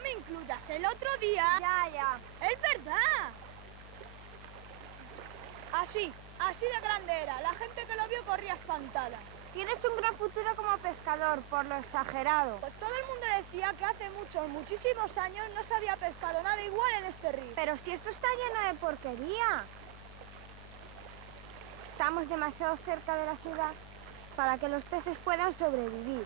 no me incluyas. El otro día... Ya. Es verdad. Así de grande era. La gente que lo vio corría espantada. Tienes un gran futuro como pescador, por lo exagerado. Pues todo el mundo decía que hace muchísimos años no se había pescado nada igual en este río. Pero si esto está lleno de porquería. Estamos demasiado cerca de la ciudad para que los peces puedan sobrevivir.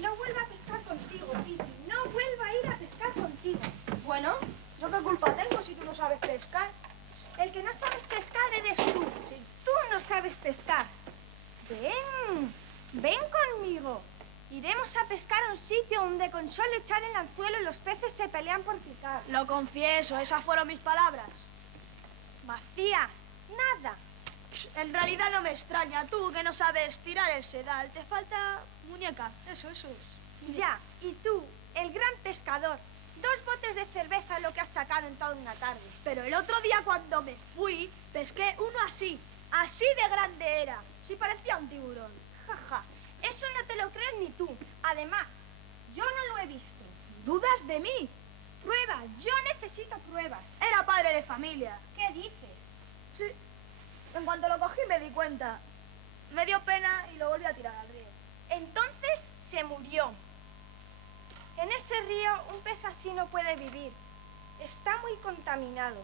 No vuelva a pescar contigo, Titi. No vuelva a ir a pescar contigo. Bueno, ¿yo qué culpa tengo si tú no sabes pescar? El que no sabes pescar eres tú. Sí. Tú no sabes pescar. Ven conmigo. Iremos a pescar a un sitio donde con solo echar el anzuelo los peces se pelean por picar. Lo confieso, esas fueron mis palabras. Vacía, nada. En realidad no me extraña, tú que no sabes tirar el sedal, te falta muñeca, eso es. Ya, y tú, el gran pescador, 2 botes de cerveza es lo que has sacado en toda una tarde. Pero el otro día cuando me fui, pesqué uno así de grande era, sí parecía un tiburón. Jaja, eso no te lo crees ni tú. Además, yo no lo he visto. ¿Dudas de mí? Pruebas, yo necesito pruebas. Era padre de familia. ¿Qué dices? Sí, en cuanto lo cogí me di cuenta. Me dio pena y lo volví a tirar al río. Entonces se murió. En ese río un pez así no puede vivir. Está muy contaminado.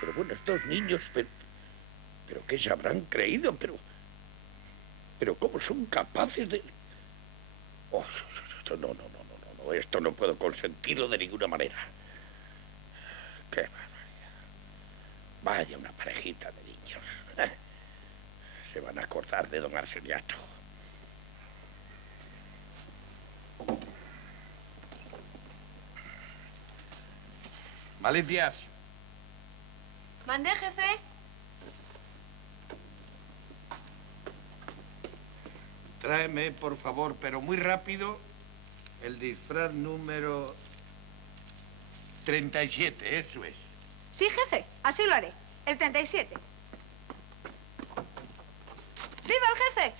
Pero bueno, estos niños, pero ¿qué se habrán creído? Pero ¿cómo son capaces de...? Oh, no, esto no puedo consentirlo de ninguna manera. ¡Qué barbaridad! Vaya una parejita de niños. Se van a acordar de don Arseniato. Malicias. ¿Mandé, jefe? Tráeme, por favor, pero muy rápido, el disfraz número 37, eso es. Sí, jefe, así lo haré. El 37. ¡Viva el jefe!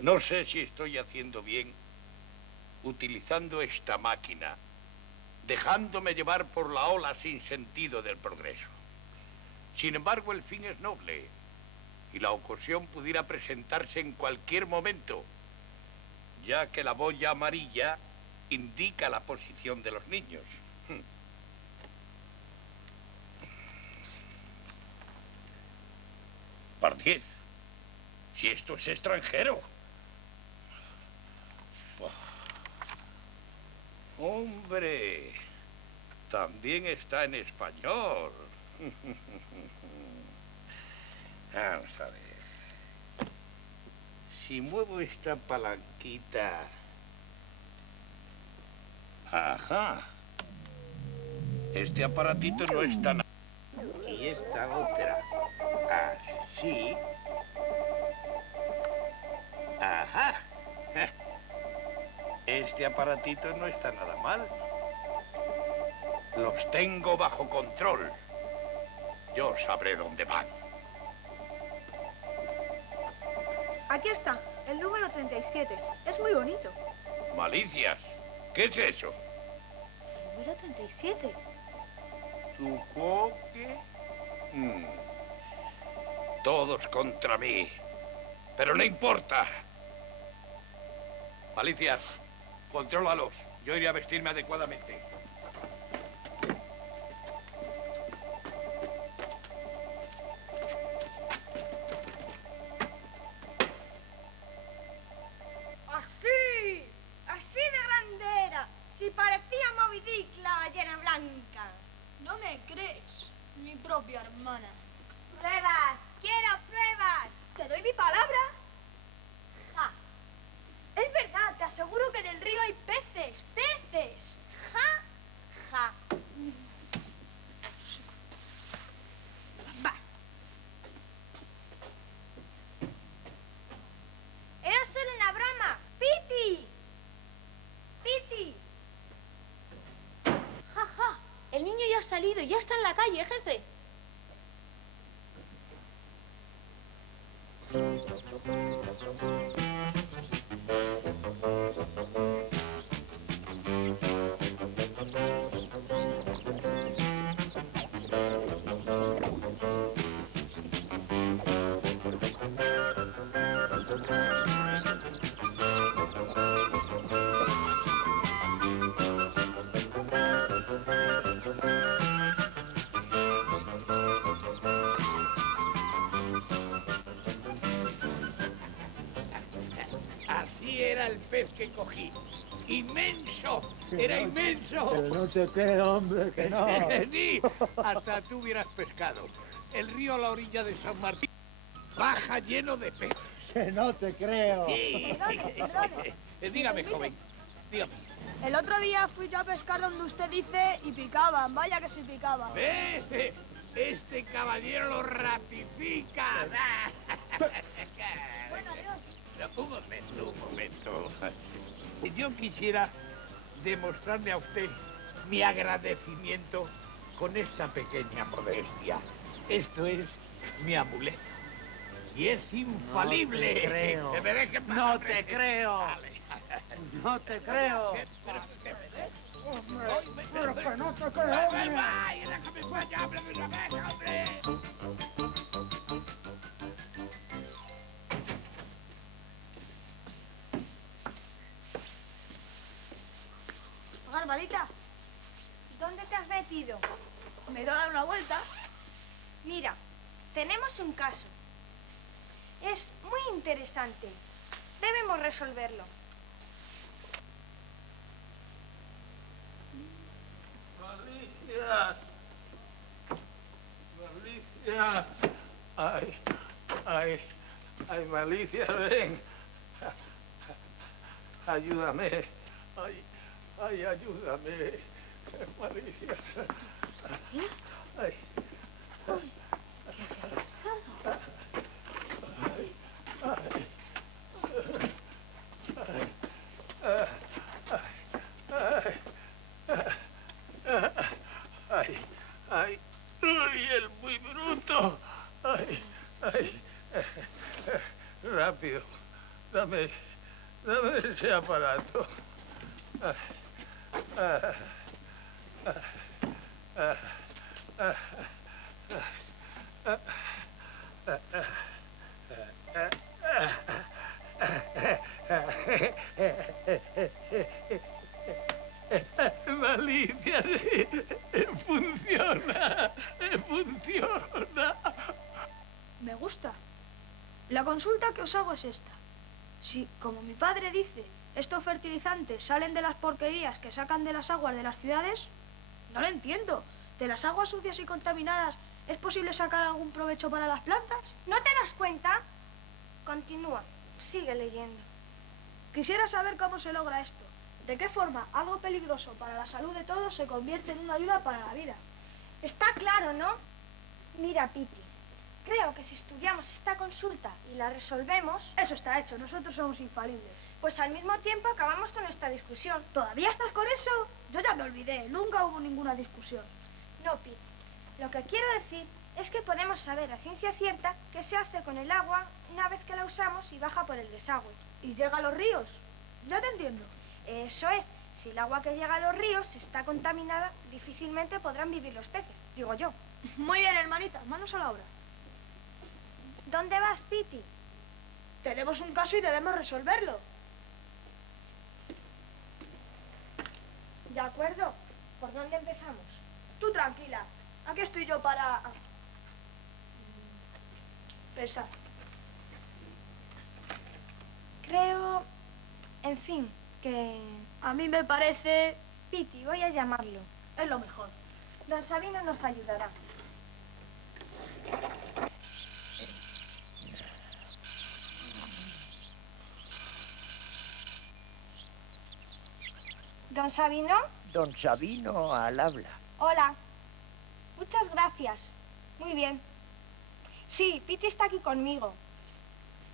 No sé si estoy haciendo bien utilizando esta máquina, dejándome llevar por la ola sin sentido del progreso. Sin embargo, el fin es noble y la ocasión pudiera presentarse en cualquier momento, ya que la boya amarilla indica la posición de los niños. Pardiez, si esto es extranjero. Hombre, también está en español. Vamos a ver. Si muevo esta palanquita... Ajá. Este aparatito no está... Y esta otra. Así. Ajá. Este aparatito no está nada mal. Los tengo bajo control. Yo sabré dónde van. Aquí está, el número 37. Es muy bonito. Malicias. ¿Qué es eso? El número 37. ¿Tu coque? Todos contra mí. Pero no importa. Malicias, contrólalos. Yo iré a vestirme adecuadamente. hermana. Pruebas, quiero pruebas. Te doy mi palabra. Ja, Es verdad, te aseguro que en el río hay peces. ¡Peces! ja, ja. Va. Era solo una broma. ¡Piti! ¡Piti! Ja, ja. El niño ya ha salido, ya está en la calle, jefe. Así era el pez que cogí. ¡Inmenso! ¡Era inmenso! Pero no te creo, hombre, que no. Sí, hasta tú hubieras pescado. El río a la orilla de San Martín baja lleno de peces. Que no te creo. Sí. Perdone. Dígame, joven, dígame. El otro día fui yo a pescar donde usted dice y picaban. Vaya que sí picaban. ¿Ves? Este caballero lo ratifica. Bueno, adiós. Un momento. Yo quisiera demostrarle a usted mi agradecimiento con esta pequeña modestia. Esto es mi amuleto. Y es infalible. No te creo. ¿Me deje pasar? No te creo. Vale. No te creo. Hombre, pero que no te creo, hombre. ¡Ay, déjame fallar, ábreme una vez, hombre! Garbalita, ¿Dónde te has metido? me he ido a dar una vuelta. Mira, tenemos un caso. Es muy interesante. Debemos resolverlo. ¡Malicia! ¡Malicia! ¡Ay, Malicia, ven! Ayúdame. Ay, ayúdame. Malicia. Ay. Ay, él muy bruto. Ay. Rápido, dame ese aparato. Malicia, funciona. Me gusta. La consulta que os hago es esta. Si, como mi padre dice, estos fertilizantes salen de las porquerías que sacan de las aguas de las ciudades, no lo entiendo. ¿De las aguas sucias y contaminadas es posible sacar algún provecho para las plantas? ¿No te das cuenta? Continúa. Sigue leyendo. Quisiera saber cómo se logra esto. ¿De qué forma algo peligroso para la salud de todos se convierte en una ayuda para la vida? Está claro, ¿no? Mira, Piti, creo que si estudiamos esta consulta y la resolvemos, Eso está hecho. Nosotros somos infalibles. pues al mismo tiempo acabamos con nuestra discusión. ¿Todavía estás con eso? Yo ya me olvidé. Nunca hubo ninguna discusión. No, Piti. Lo que quiero decir es que podemos saber a ciencia cierta qué se hace con el agua una vez que la usamos y baja por el desagüe. ¿Y llega a los ríos? Ya te entiendo. Eso es, si el agua que llega a los ríos está contaminada, difícilmente podrán vivir los peces, digo yo. Muy bien, hermanita. Manos a la obra. ¿Dónde vas, Piti? Tenemos un caso y debemos resolverlo. De acuerdo. ¿Por dónde empezamos? Tú tranquila. Aquí estoy yo para... pensar. Creo, en fin, que... A mí me parece... Piti, voy a llamarlo. es lo mejor. Don Sabino nos ayudará. ¿Don Sabino? Don Sabino al habla. Hola. Muchas gracias. Muy bien. Sí, Piti está aquí conmigo.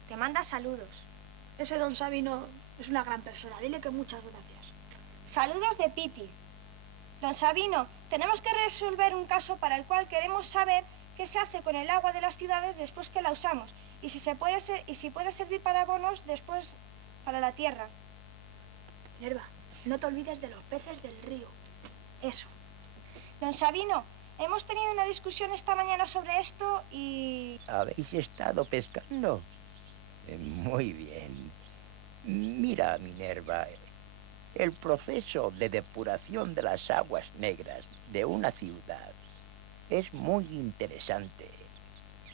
Te manda saludos. Ese don Sabino es una gran persona. Dile que muchas gracias. Saludos de Piti. Don Sabino, tenemos que resolver un caso para el cual queremos saber qué se hace con el agua de las ciudades después que la usamos y si puede servir para abonos después para la tierra. Minerva, no te olvides de los peces del río. Eso. Don Sabino, hemos tenido una discusión esta mañana sobre esto y... ¿Habéis estado pescando? Muy bien. Mira, Minerva, el proceso de depuración de las aguas negras de una ciudad es muy interesante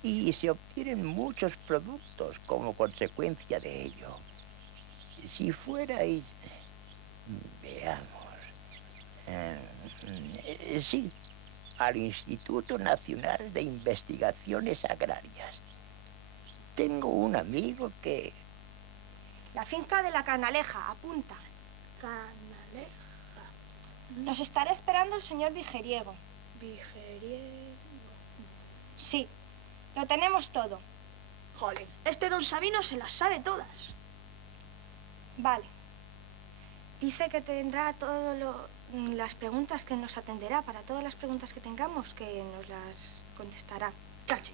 y se obtienen muchos productos como consecuencia de ello. Si fuerais... Veamos... sí, al Instituto Nacional de Investigaciones Agrarias. Tengo un amigo que... La finca de la Canaleja, apunta. Canaleja. Nos estará esperando el señor Vigeriego. Vigeriego. Sí, lo tenemos todo. Jolín, este don Sabino se las sabe todas. Vale. Dice que tendrá las preguntas, que nos atenderá para todas las preguntas que tengamos, que nos las contestará. Chachi.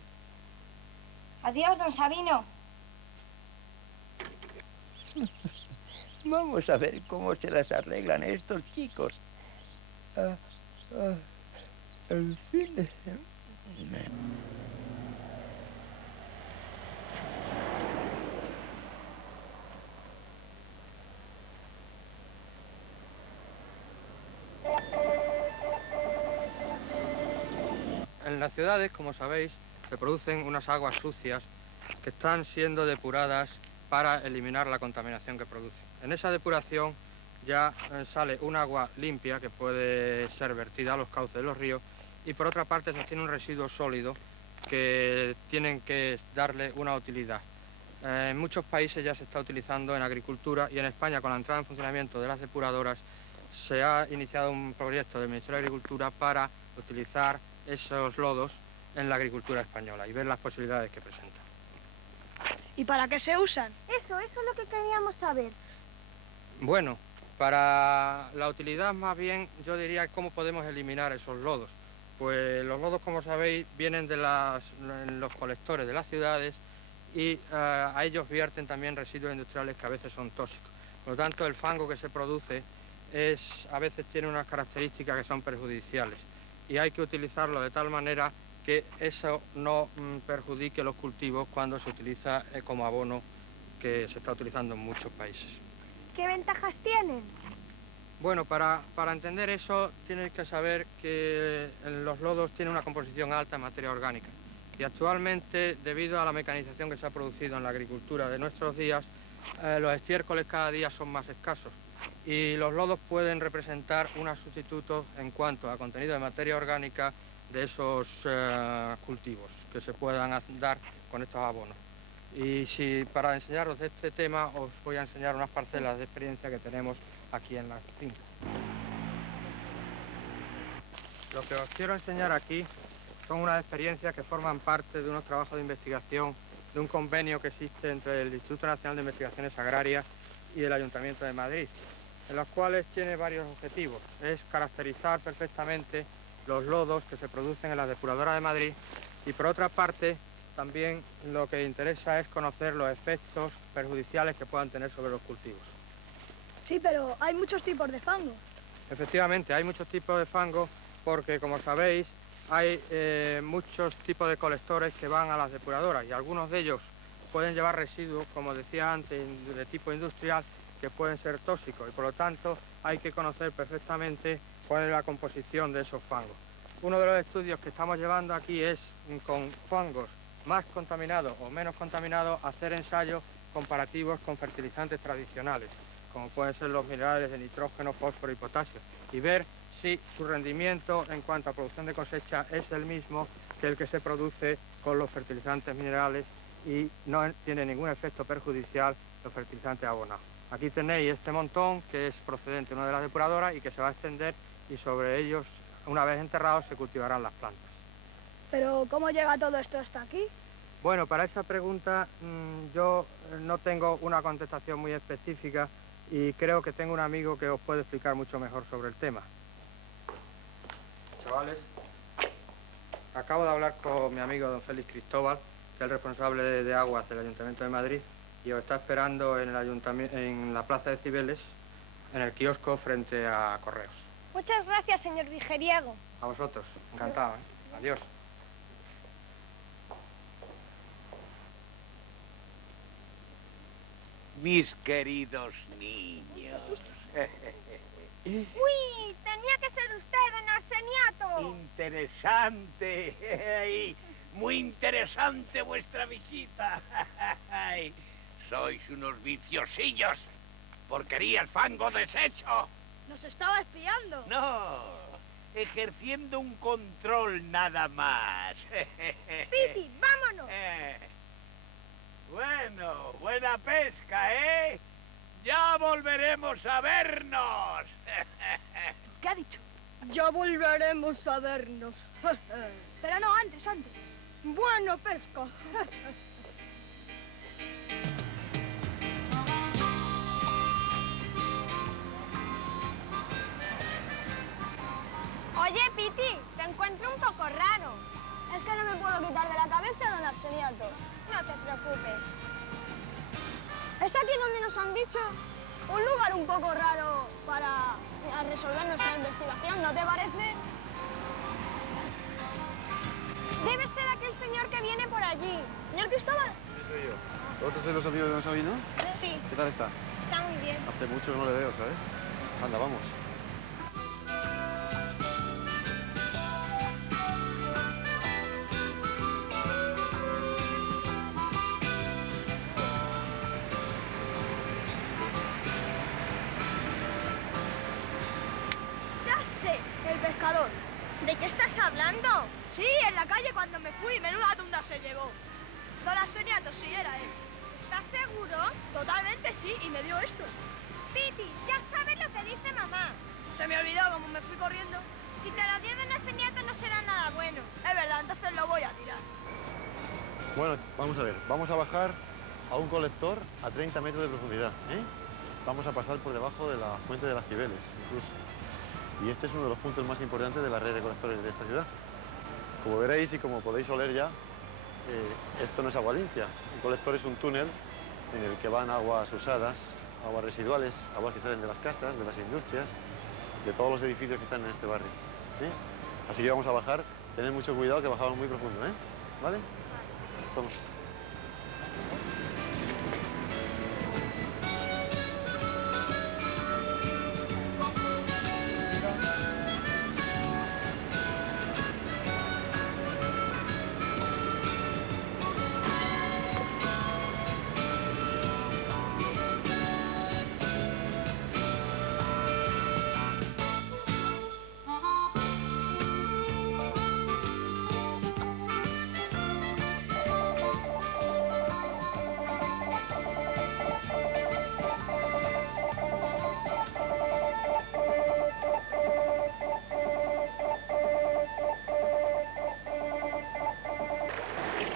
Adiós, don Sabino. Vamos a ver cómo se las arreglan estos chicos. En fin... En las ciudades, como sabéis, se producen unas aguas sucias que están siendo depuradas para eliminar la contaminación que producen. En esa depuración ya sale un agua limpia que puede ser vertida a los cauces de los ríos y por otra parte se obtiene un residuo sólido que tienen que darle una utilidad. En muchos países ya se está utilizando en agricultura y en España, con la entrada en funcionamiento de las depuradoras, se ha iniciado un proyecto del Ministerio de Agricultura para utilizar esos lodos en la agricultura española y ver las posibilidades que presentan. ¿Y para qué se usan? Eso es lo que queríamos saber. Bueno, para la utilidad más bien yo diría cómo podemos eliminar esos lodos. Pues los lodos, como sabéis, vienen de los colectores de las ciudades y a ellos vierten también residuos industriales que a veces son tóxicos. Por lo tanto, el fango que se produce a veces tiene unas características que son perjudiciales y hay que utilizarlo de tal manera que eso no perjudique los cultivos cuando se utiliza como abono, que se está utilizando en muchos países. ¿Qué ventajas tienen? Bueno, para entender eso tienes que saber que los lodos tienen una composición alta en materia orgánica y actualmente, debido a la mecanización que se ha producido en la agricultura de nuestros días, los estiércoles cada día son más escasos y los lodos pueden representar unos sustitutos en cuanto a contenido de materia orgánica de esos cultivos que se puedan dar con estos abonos. Y para enseñaros de este tema os voy a enseñar unas parcelas de experiencia que tenemos aquí en la finca. Lo que os quiero enseñar aquí son unas experiencias que forman parte de unos trabajos de investigación de un convenio que existe entre el Instituto Nacional de Investigaciones Agrarias y el Ayuntamiento de Madrid, en los cuales tiene varios objetivos. Es caracterizar perfectamente los lodos que se producen en la depuradora de Madrid y, por otra parte, también lo que interesa es conocer los efectos perjudiciales que puedan tener sobre los cultivos. Sí, pero hay muchos tipos de fango. Efectivamente, hay muchos tipos de fango porque, como sabéis, hay muchos tipos de colectores que van a las depuradoras y algunos de ellos pueden llevar residuos, como decía antes, de tipo industrial, que pueden ser tóxicos y, por lo tanto, hay que conocer perfectamente cuál es la composición de esos fangos. Uno de los estudios que estamos llevando aquí es, con fangos más contaminados o menos contaminados, hacer ensayos comparativos con fertilizantes tradicionales, como pueden ser los minerales de nitrógeno, fósforo y potasio, y ver si su rendimiento en cuanto a producción de cosecha es el mismo que el que se produce con los fertilizantes minerales y no tiene ningún efecto perjudicial los fertilizantes abonados. Aquí tenéis este montón que es procedente de una de las depuradoras y que se va a extender y sobre ellos, una vez enterrados, se cultivarán las plantas. Pero, ¿cómo llega todo esto hasta aquí? Bueno, para esa pregunta yo no tengo una contestación muy específica y creo que tengo un amigo que os puede explicar mucho mejor sobre el tema. Chavales, acabo de hablar con mi amigo don Félix Cristóbal, que es el responsable de aguas del Ayuntamiento de Madrid, y os está esperando en, en la Plaza de Cibeles, en el kiosco frente a Correos. Muchas gracias, señor Vijeriego. A vosotros, encantado, ¿eh? Adiós. Mis queridos niños. ¡Uy! Tenía que ser usted, don Arseniato. Interesante. Muy interesante vuestra visita. Sois unos viciosillos. Porquerías, fango deshecho. Nos estaba espiando. No, ejerciendo un control nada más. Piti, vámonos. Bueno, buena pesca, ¿eh? Ya volveremos a vernos. ¿Qué ha dicho? Ya volveremos a vernos. Pero no, antes. Buena pesca. Oye, Piti, te encuentro un poco raro. Es que no me puedo quitar de la cabeza, don Arseniato. No te preocupes. ¿Es aquí donde nos han dicho? Un lugar un poco raro para resolver nuestra investigación, ¿no te parece? Debe ser aquel señor que viene por allí. ¿Señor Cristóbal? Sí, soy yo. ¿Vosotros sois los amigos de don Sabino? Sí. ¿Qué tal está? Está muy bien. Hace mucho que no le veo, ¿sabes? Anda, vamos. Ya sé, el pescador. ¿De qué estás hablando? Sí, en la calle cuando me fui, menuda tunda se llevó. Don Arseniato, sí, era él. ¿Estás seguro? Totalmente sí, y me dio esto. Piti, ya sabes lo que dice mamá. Se me olvidó como me fui corriendo. Si te lo dio don Arseniato no será nada bueno. Es verdad, entonces lo voy a tirar. Bueno, vamos a ver. Vamos a bajar a un colector a 30 metros de profundidad, ¿eh? Vamos a pasar por debajo de la fuente de las Cibeles, incluso. Y este es uno de los puntos más importantes de la red de colectores de esta ciudad. Como veréis y como podéis oler ya, esto no es agua limpia. Un colector es un túnel en el que van aguas usadas, aguas residuales, aguas que salen de las casas, de las industrias, de todos los edificios que están en este barrio. ¿Sí? Así que vamos a bajar. Tened mucho cuidado que bajamos muy profundo, ¿eh? ¿Vale? Vamos.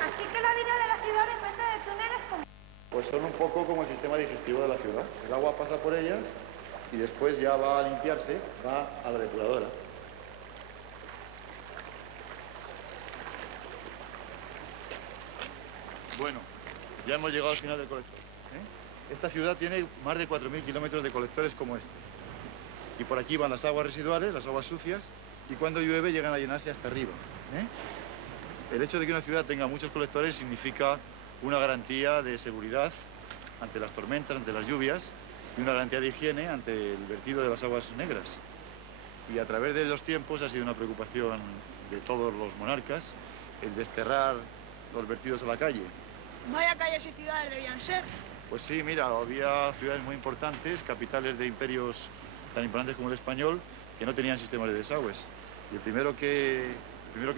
Así que la vida de la ciudad depende de túneles como... Pues son un poco como el sistema digestivo de la ciudad. El agua pasa por ellas y después ya va a limpiarse, va a la depuradora. Bueno, ya hemos llegado al final del colector, ¿eh? Esta ciudad tiene más de 4.000 kilómetros de colectores como este. Y por aquí van las aguas residuales, las aguas sucias, y cuando llueve llegan a llenarse hasta arriba, ¿eh? El hecho de que una ciudad tenga muchos colectores significa una garantía de seguridad ante las tormentas, ante las lluvias, y una garantía de higiene ante el vertido de las aguas negras. Y a través de los tiempos ha sido una preocupación de todos los monarcas el desterrar los vertidos a la calle. Vaya calles y ciudades debían ser. Pues sí, mira, había ciudades muy importantes, capitales de imperios tan importantes como el español, que no tenían sistemas de desagües. Y el primero que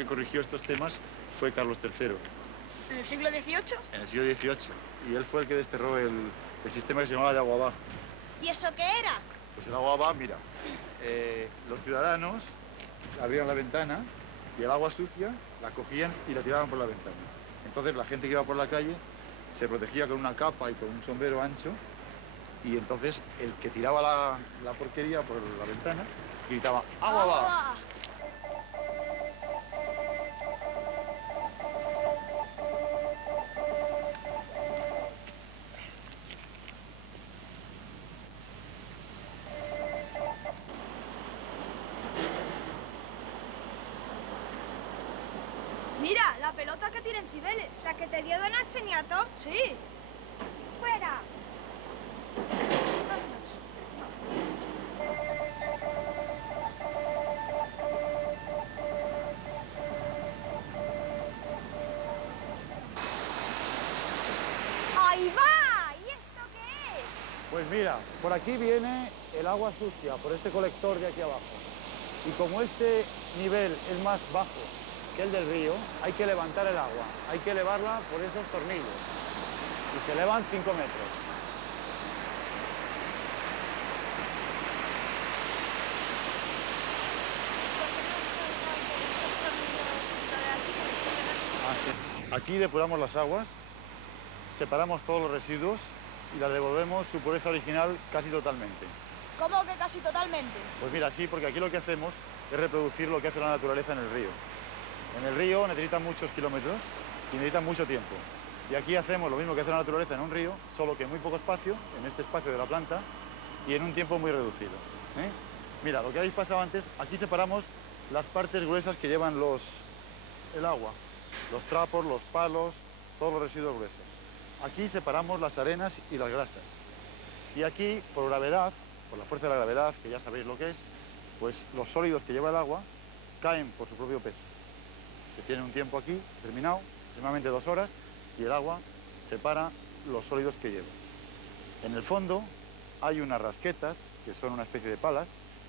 corrigió estos temas fue Carlos III. ¿En el siglo XVIII? En el siglo XVIII. Y él fue el que desterró el sistema que se llamaba de agua va. ¿Y eso qué era? Pues el agua va, mira, los ciudadanos abrían la ventana y el agua sucia la cogían y la tiraban por la ventana. Entonces la gente que iba por la calle se protegía con una capa y con un sombrero ancho, y entonces el que tiraba la porquería por la ventana gritaba ¡agua va! Mira, la pelota que tienen Cibeles. ¿La que te dio don Arseniato? Sí. ¡Fuera! ¡Ahí va! ¿Y esto qué es? Pues mira, por aquí viene el agua sucia, por este colector de aquí abajo. Y como este nivel es más bajo que el del río, hay que levantar el agua, hay que elevarla por esos tornillos. Y se elevan 5 metros. Aquí depuramos las aguas, separamos todos los residuos y las devolvemos su pureza original casi totalmente. ¿Cómo que casi totalmente? Pues mira, sí, porque aquí lo que hacemos es reproducir lo que hace la naturaleza en el río. En el río necesitan muchos kilómetros y necesitan mucho tiempo. Y aquí hacemos lo mismo que hace la naturaleza en un río, solo que en muy poco espacio, en este espacio de la planta, y en un tiempo muy reducido. Mira, lo que habéis pasado antes, aquí separamos las partes gruesas que llevan el agua. Los trapos, los palos, todos los residuos gruesos. Aquí separamos las arenas y las grasas. Y aquí, por gravedad, por la fuerza de la gravedad, que ya sabéis lo que es, pues los sólidos que lleva el agua caen por su propio peso. Se tiene un tiempo aquí, terminado, aproximadamente 2 horas, y el agua separa los sólidos que lleva. En el fondo hay unas rasquetas, que son una especie de palas,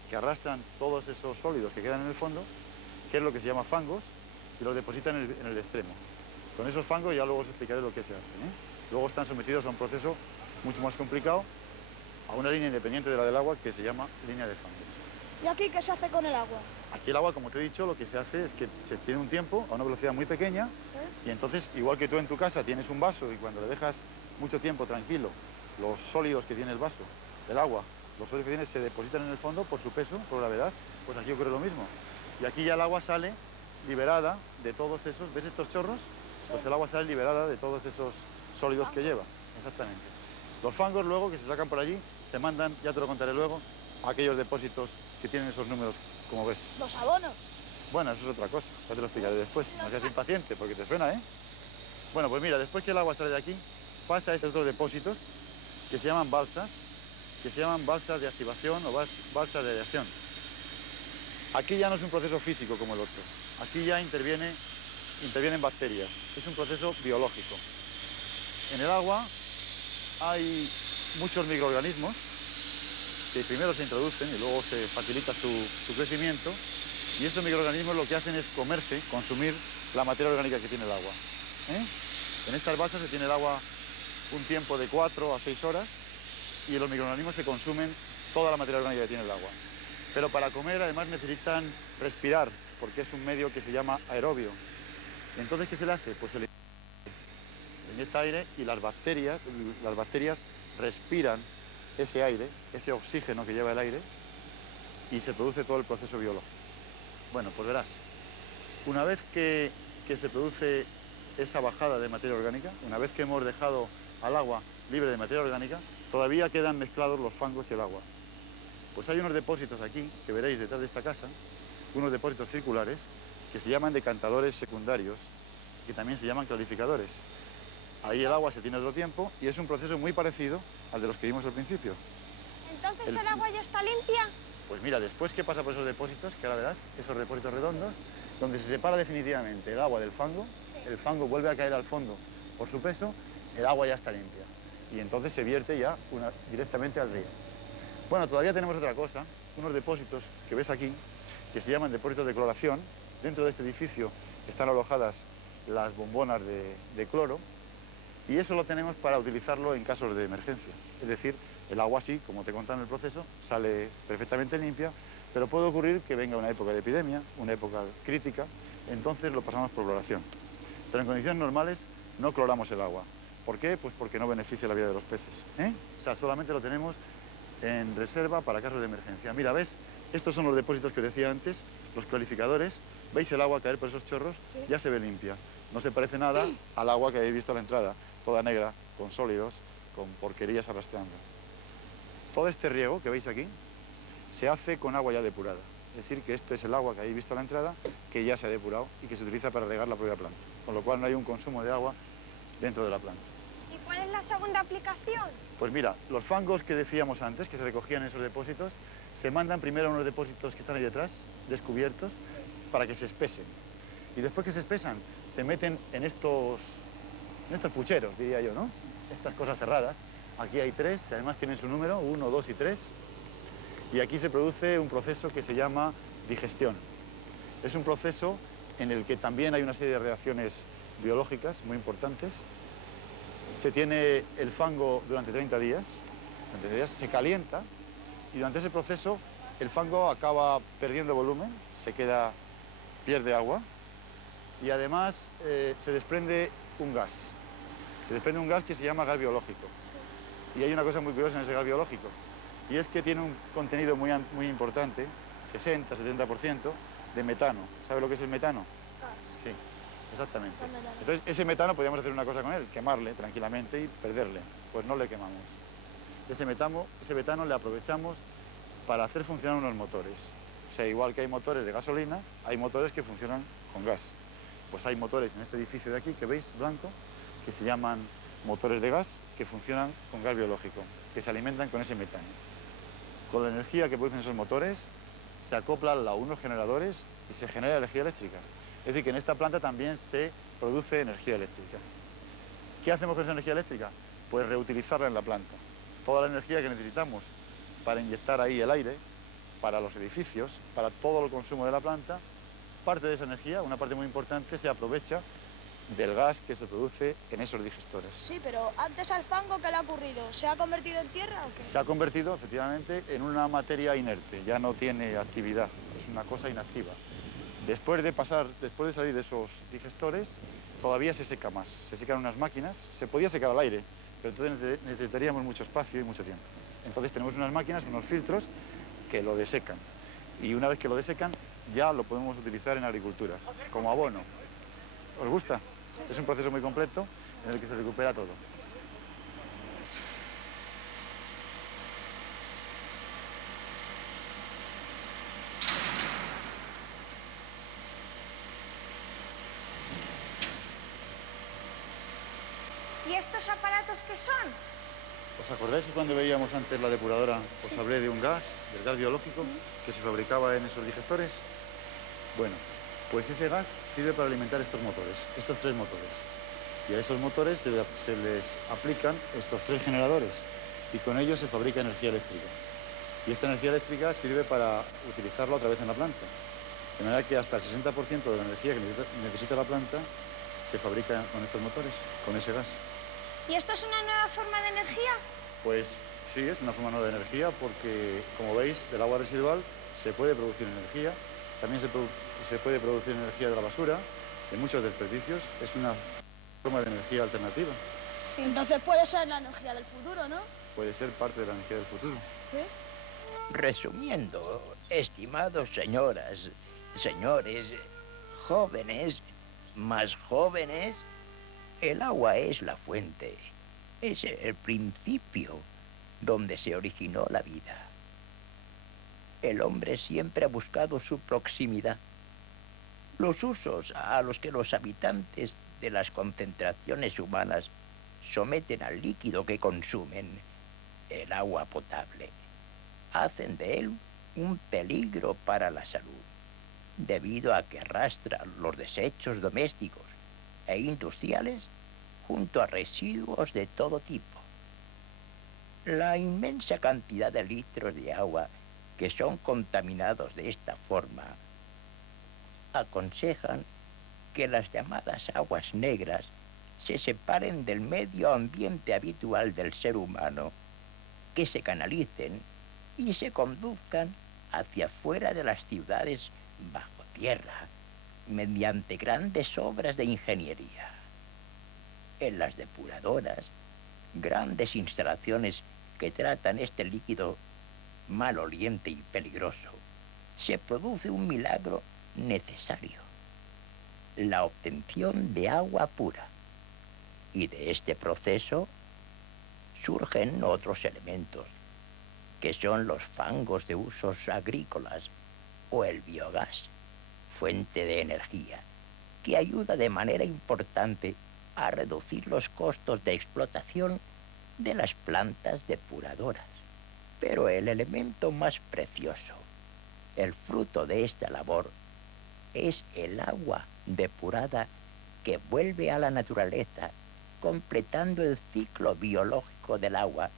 que arrastran todos esos sólidos que quedan en el fondo, que es lo que se llama fangos, y los depositan en el extremo. Con esos fangos ya luego os explicaré lo que se hace. Luego están sometidos a un proceso mucho más complicado, a una línea independiente de la del agua que se llama línea de fangos. ¿Y aquí qué se hace con el agua? Aquí el agua, como te he dicho, lo que se hace es que se tiene un tiempo a una velocidad muy pequeña, y entonces, igual que tú en tu casa tienes un vaso y cuando le dejas mucho tiempo tranquilo, los sólidos que tiene el vaso, el agua, los sólidos que tiene se depositan en el fondo por su peso, por gravedad, pues aquí ocurre lo mismo. Y aquí ya el agua sale liberada de todos esos, ¿ves estos chorros? Pues el agua sale liberada de todos esos sólidos que lleva, exactamente. Los fangos luego que se sacan por allí, se mandan, ya te lo contaré luego, a aquellos depósitos que tienen esos números, como ves. Los abonos. Bueno, eso es otra cosa, ya te lo explicaré después, no seas impaciente, porque te suena, ¿eh? Bueno, pues mira, después que el agua sale de aquí, pasa a esos dos depósitos, que se llaman balsas, de activación o balsas de aireación. Aquí ya no es un proceso físico como el otro, aquí ya intervienen bacterias, es un proceso biológico. En el agua hay muchos microorganismos que primero se introducen y luego se facilita su crecimiento, y estos microorganismos lo que hacen es comerse, consumir la materia orgánica que tiene el agua. En estas balsas se tiene el agua un tiempo de 4 a 6 horas y los microorganismos se consumen toda la materia orgánica que tiene el agua. Pero para comer además necesitan respirar, porque es un medio que se llama aerobio. Entonces, ¿qué se le hace? Pues se le inyecta aire y las bacterias respiran ese aire, ese oxígeno que lleva el aire, y se produce todo el proceso biológico. Bueno, pues verás, una vez que se produce esa bajada de materia orgánica, una vez que hemos dejado al agua libre de materia orgánica, todavía quedan mezclados los fangos y el agua. Pues hay unos depósitos aquí, que veréis detrás de esta casa, unos depósitos circulares, que se llaman decantadores secundarios, que también se llaman clarificadores. Ahí el agua se tiene otro tiempo y es un proceso muy parecido al de los que vimos al principio. ¿Entonces el agua ya está limpia? Pues mira, después que pasa por esos depósitos, que ahora verás, esos depósitos redondos, donde se separa definitivamente el agua del fango, el fango vuelve a caer al fondo por su peso, el agua ya está limpia. Y entonces se vierte ya directamente al río. Bueno, todavía tenemos otra cosa, unos depósitos que ves aquí, que se llaman depósitos de cloración. Dentro de este edificio están alojadas las bombonas de cloro, y eso lo tenemos para utilizarlo en casos de emergencia. Es decir, el agua así, como te conté en el proceso, sale perfectamente limpia, pero puede ocurrir que venga una época de epidemia, una época crítica, entonces lo pasamos por cloración. Pero en condiciones normales no cloramos el agua. ¿Por qué? Pues porque no beneficia la vida de los peces, ¿eh? O sea, solamente lo tenemos en reserva para casos de emergencia. Mira, ¿ves? Estos son los depósitos que decía antes, los clarificadores. ¿Veis el agua caer por esos chorros? Sí. Ya se ve limpia. No se parece nada al agua que habéis visto a la entrada, toda negra, con sólidos, con porquerías arrastrando. Todo este riego que veis aquí se hace con agua ya depurada. Es decir, que esto es el agua que habéis visto a la entrada, que ya se ha depurado y que se utiliza para regar la propia planta. Con lo cual no hay un consumo de agua dentro de la planta. ¿Y cuál es la segunda aplicación? Pues mira, los fangos que decíamos antes, que se recogían en esos depósitos, se mandan primero a unos depósitos que están ahí detrás, descubiertos, para que se espesen. Y después que se espesan, se meten en estos pucheros, diría yo, ¿no? Estas cosas cerradas. Aquí hay 3, además tienen su número, 1, 2 y 3. Y aquí se produce un proceso que se llama digestión. Es un proceso en el que también hay una serie de reacciones biológicas muy importantes. Se tiene el fango durante 30 días, se calienta y durante ese proceso el fango acaba perdiendo volumen, pierde agua y además se desprende un gas. Se desprende un gas que se llama gas biológico. Y hay una cosa muy curiosa en ese gas biológico, y es que tiene un contenido muy importante, 60-70% de metano. ¿Sabe lo que es el metano? Sí, exactamente. Entonces, ese metano podríamos hacer una cosa con él, quemarle tranquilamente y perderle. Pues no le quemamos. Ese metano le aprovechamos para hacer funcionar unos motores. O sea, igual que hay motores de gasolina, hay motores que funcionan con gas. Pues hay motores en este edificio de aquí, que veis, blanco, que se llaman motores de gas, que funcionan con gas biológico, que se alimentan con ese metano. Con la energía que producen esos motores, se acoplan a unos generadores y se genera energía eléctrica. Es decir, que en esta planta también se produce energía eléctrica. ¿Qué hacemos con esa energía eléctrica? Pues reutilizarla en la planta. Toda la energía que necesitamos para inyectar ahí el aire, para los edificios, para todo el consumo de la planta, parte de esa energía, una parte muy importante, se aprovecha del gas que se produce en esos digestores. Sí, pero antes al fango, ¿qué le ha ocurrido? ¿Se ha convertido en tierra o qué? Se ha convertido, efectivamente, en una materia inerte, ya no tiene actividad, es una cosa inactiva. Después de salir de esos digestores, todavía se seca más. Se secan unas máquinas, se podía secar al aire, pero entonces necesitaríamos mucho espacio y mucho tiempo. Entonces tenemos unas máquinas, unos filtros, que lo desecan. Y una vez que lo desecan, ya lo podemos utilizar en agricultura, como abono. ¿Os gusta? Es un proceso muy completo en el que se recupera todo. ¿Y estos aparatos qué son? ¿Os acordáis que cuando veíamos antes la depuradora os hablé de un gas, del gas biológico, que se fabricaba en esos digestores? Bueno, pues ese gas sirve para alimentar estos motores, estos 3 motores. Y a esos motores se les aplican estos 3 generadores y con ellos se fabrica energía eléctrica. Y esta energía eléctrica sirve para utilizarla otra vez en la planta. De manera que hasta el 60% de la energía que necesita la planta se fabrica con estos motores, con ese gas. ¿Y esto es una nueva forma de energía? Pues sí, es una forma nueva de energía porque, como veis, del agua residual se puede producir energía, también se puede producir energía de la basura, de muchos desperdicios. Es una forma de energía alternativa. Sí. Entonces puede ser la energía del futuro, ¿no? Puede ser parte de la energía del futuro. ¿Sí? Resumiendo, estimados señoras, señores, jóvenes, más jóvenes, el agua es la fuente, es el principio donde se originó la vida. El hombre siempre ha buscado su proximidad. Los usos a los que los habitantes de las concentraciones humanas someten al líquido que consumen, el agua potable, hacen de él un peligro para la salud, debido a que arrastra los desechos domésticos e industriales junto a residuos de todo tipo. La inmensa cantidad de litros de agua que son contaminados de esta forma aconsejan que las llamadas aguas negras se separen del medio ambiente habitual del ser humano, que se canalicen y se conduzcan hacia fuera de las ciudades bajo tierra, mediante grandes obras de ingeniería. En las depuradoras, grandes instalaciones que tratan este líquido maloliente y peligroso, se produce un milagro necesario: la obtención de agua pura. Y de este proceso surgen otros elementos, que son los fangos de usos agrícolas o el biogás, fuente de energía, que ayuda de manera importante a reducir los costos de explotación de las plantas depuradoras. Pero el elemento más precioso, el fruto de esta labor, es el agua depurada que vuelve a la naturaleza, completando el ciclo biológico del agua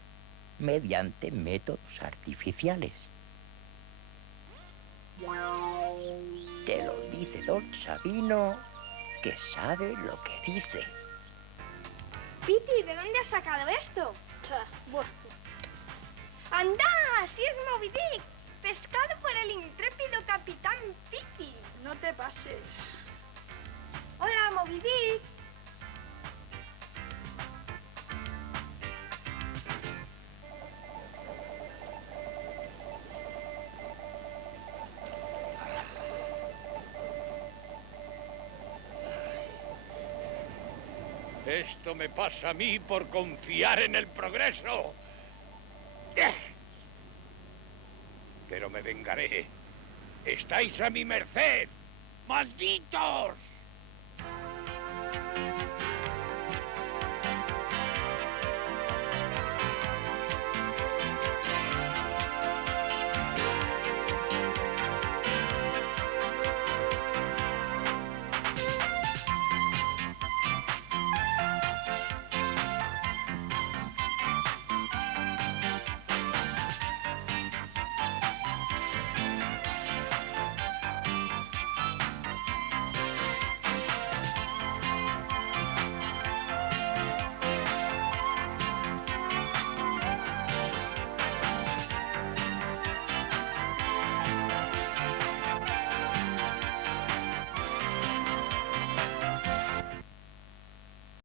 mediante métodos artificiales. Te lo dice don Sabino, que sabe lo que dice. Piti, ¿de dónde has sacado esto? ¡Anda! ¡Sí es Moby Dick! ¡Pescado por el intrépido capitán Piti! No te pases. ¡Hola, Moby Dick! Esto me pasa a mí por confiar en el progreso. Pero me vengaré. Estáis a mi merced. ¡Malditos!